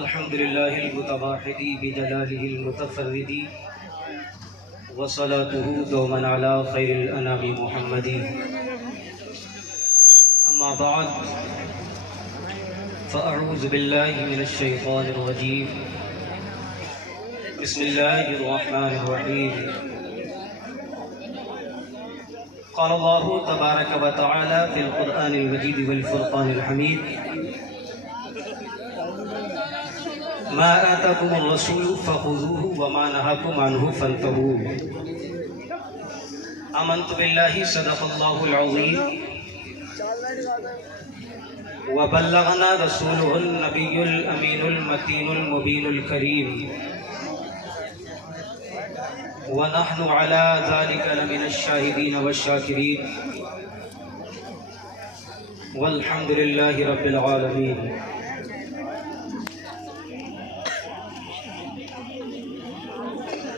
الحمد لله المتواحد بجلاله المتفرد وصلاته دوما على خير الأنام محمد. أما بعد فأعوذ بالله من الشيطان الرجيم. بسم الله الرحمن الرحيم. قال الله تبارك وتعالى في القرآن المجيد والفرقان الحميد: ما آتاكم الرسول فخذوه وما نهاكم عنه فانتهوا. آمنت بالله صدق الله العظيم وبلغنا رسوله النبي الأمين المتين المبين الكريم ونحن على ذلك لمن الشاهدين والشاكرين والحمد لله رب العالمين.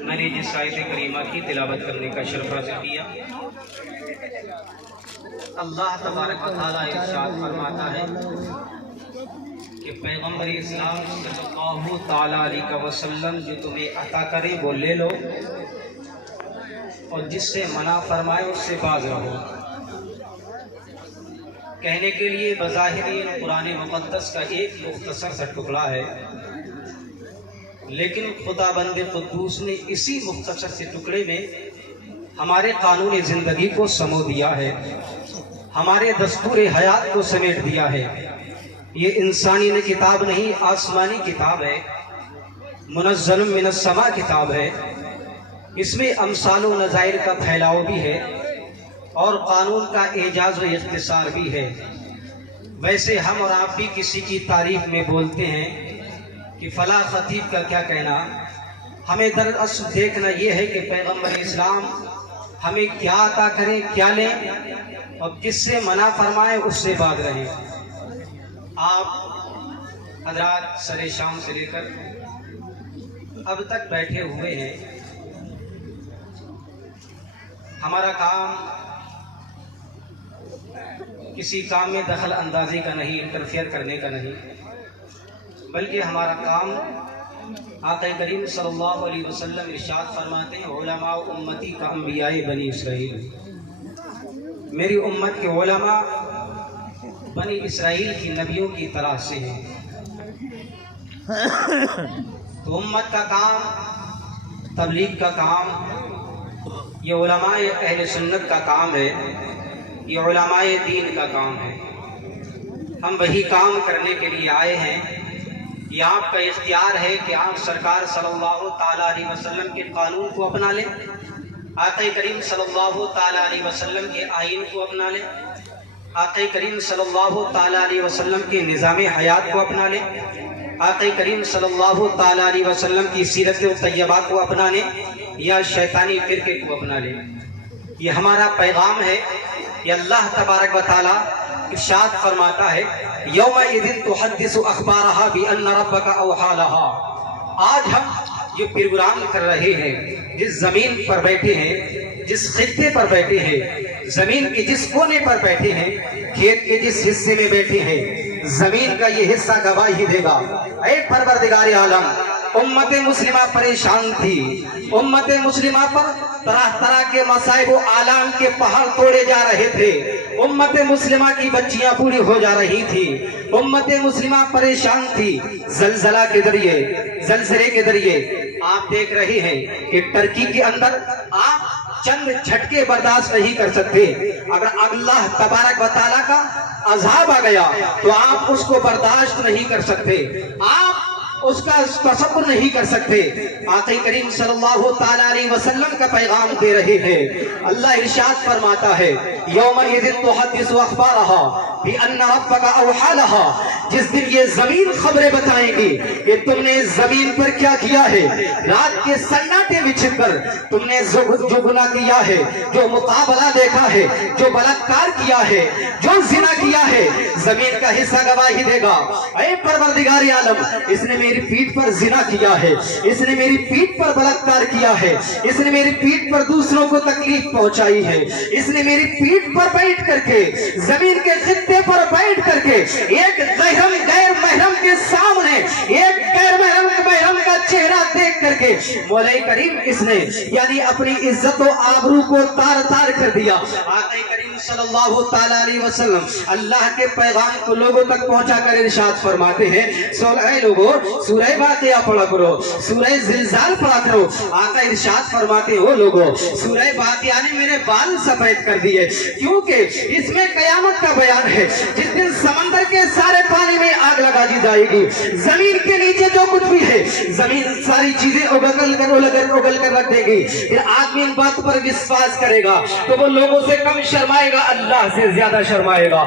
میں نے جس آیت کریمہ کی تلاوت کرنے کا شرف حاصل کیا، اللہ تبارک و تعالیٰ ارشاد فرماتا ہے کہ پیغمبر اسلام صلی اللہ تعالیٰ علیہ وسلم جو تمہیں عطا کرے وہ لے لو، اور جس سے منع فرمائے اس سے باز رہو. کہنے کے لیے بظاہر یہ قرآن مقدس کا ایک مختصر سا ٹکڑا ہے، لیکن خدا بند قدوس نے اسی مختصر سے ٹکڑے میں ہمارے قانون زندگی کو سمو دیا ہے، ہمارے دستور حیات کو سمیٹ دیا ہے. یہ انسانی کتاب نہیں، آسمانی کتاب ہے، منزل من السماء کتاب ہے. اس میں امثال و نظائر کا پھیلاؤ بھی ہے اور قانون کا اعجاز و اختصار بھی ہے. ویسے ہم اور آپ بھی کسی کی تعریف میں بولتے ہیں کہ فلاں خطیب کا کیا کہنا، ہمیں دراصل دیکھنا یہ ہے کہ پیغمبر اسلام ہمیں کیا عطا کریں، کیا لیں، اور کس سے منع فرمائے اس سے باز رہیں. آپ حضرات سر شام سے لے کر اب تک بیٹھے ہوئے ہیں. ہمارا کام کسی کام میں دخل اندازی کا نہیں، انٹرفیئر کرنے کا نہیں، بلکہ ہمارا کام آقا کریم صلی اللہ علیہ وسلم ارشاد فرماتے ہیں: علماء امتی کا انبیاء بنی اسرائیل. میری امت کے علماء بنی اسرائیل کی نبیوں کی طرح سے ہیں. تو امت کا کام، تبلیغ کا کام، یہ علماء اہل سنت کا کام ہے، یہ علماء دین کا کام ہے. ہم وہی کام کرنے کے لیے آئے ہیں. یہ آپ کا اختیار ہے کہ آپ سرکار صلی اللہ تعالیٰ علیہ وسلم کے قانون کو اپنا لیں، آقا کریم صلی اللہ تعالیٰ علیہ وسلم کے آئین کو اپنا لیں، آقا کریم صلی اللہ تعالیٰ علیہ وسلم کے نظام حیات کو اپنا لیں، آقا کریم صلی اللہ تعالیٰ علیہ وسلم کی سیرت طیبہ کو اپنا لیں یا شیطانی فرقے کو اپنا لیں. یہ ہمارا پیغام ہے. یہ اللہ تبارک و تعالیٰ ارشاد فرماتا ہے: یومئذ تحدث اخبارها بان ربک اوحی لها. آج ہم یہ پروگرام کر رہے ہیں، جس زمین پر بیٹھے ہیں، جس خطے پر بیٹھے ہیں، زمین کے جس کونے پر بیٹھے ہیں، کھیت کے جس حصے میں بیٹھے ہیں، زمین کا یہ حصہ گواہی دے گا. اے پروردگار عالم، امت مسلمہ پریشان تھی، امت مسلمہ پر طرح طرح کے مصائب و آلام کے پہاڑ توڑے جا رہے تھے، امت مسلمہ کی بچیاں پوری ہو جا رہی تھی، امت مسلمہ پریشان تھی زلزلہ کے ذریعے، زلزلے کے ذریعے۔ آپ دیکھ رہے ہیں کہ ترکی کے اندر آپ چند جھٹکے برداشت نہیں کر سکتے، اگر اللہ تبارک و تعالیٰ کا عذاب آ گیا تو آپ اس کو برداشت نہیں کر سکتے، آپ اس کا تصور نہیں کر سکتے۔ آقا کریم صلی اللہ تعالیٰ علیہ وسلم کا پیغام دے رہے ہیں۔ اللہ ارشاد فرماتا ہے یومئذ تحدث اخبارها بأن ربك اوحى لها، جس دن یہ زمین خبریں بتائیں گی کہ تم نے زمین پر کیا کیا ہے، رات کے سناٹے بچھ کر تم نے جو گناہ کیا ہے، جو مقابلہ دیکھا ہے، جو بلاکار کیا ہے، جو زنا کیا ہے، زمین کا حصہ گواہی دے گا اے پروردگار عالم، اس نے میری پیٹھ پر زنا کیا ہے، اس نے میری پیٹھ پر بلاکار کیا ہے، اس نے میری پیٹھ پر دوسروں کو تکلیف پہنچائی ہے، اس نے میری پیٹھ پر بیٹھ کر کے زمین کے خطے پر بیٹھ کر کے ایک غیر محرم کے سامنے ایک غیر محرم کا چہرہ دیکھ کر کے مولا کریم اس نے یعنی اپنی عزت و آبرو کو تار تار کر دیا۔ آقا کریم صلی اللہ تعالیٰ علیہ وسلم اللہ کے پیغام کو لوگوں تک پہنچا کر ارشاد فرماتے ہیں اے لوگوں سورہ واقعہ پڑھا کرو، سورہ زلزال پڑھا کرو۔ آقا ارشاد فرماتے ہو لوگوں سورہ واقعہ نے میرے بال سفید کر دیے، کیونکہ اس میں قیامت کا بیان ہے، جس دن سمندر کے سارے پانی میں آگ لگا دی جائے گی، زمین کے نیچے جو کچھ بھی ہے زمین ساری چیزیں اگل کر رکھ دے گی، پھر آدمی ان بات پر وشواس کرے گا تو وہ لوگوں سے کم شرمائے گا، اللہ سے زیادہ شرمائے گا۔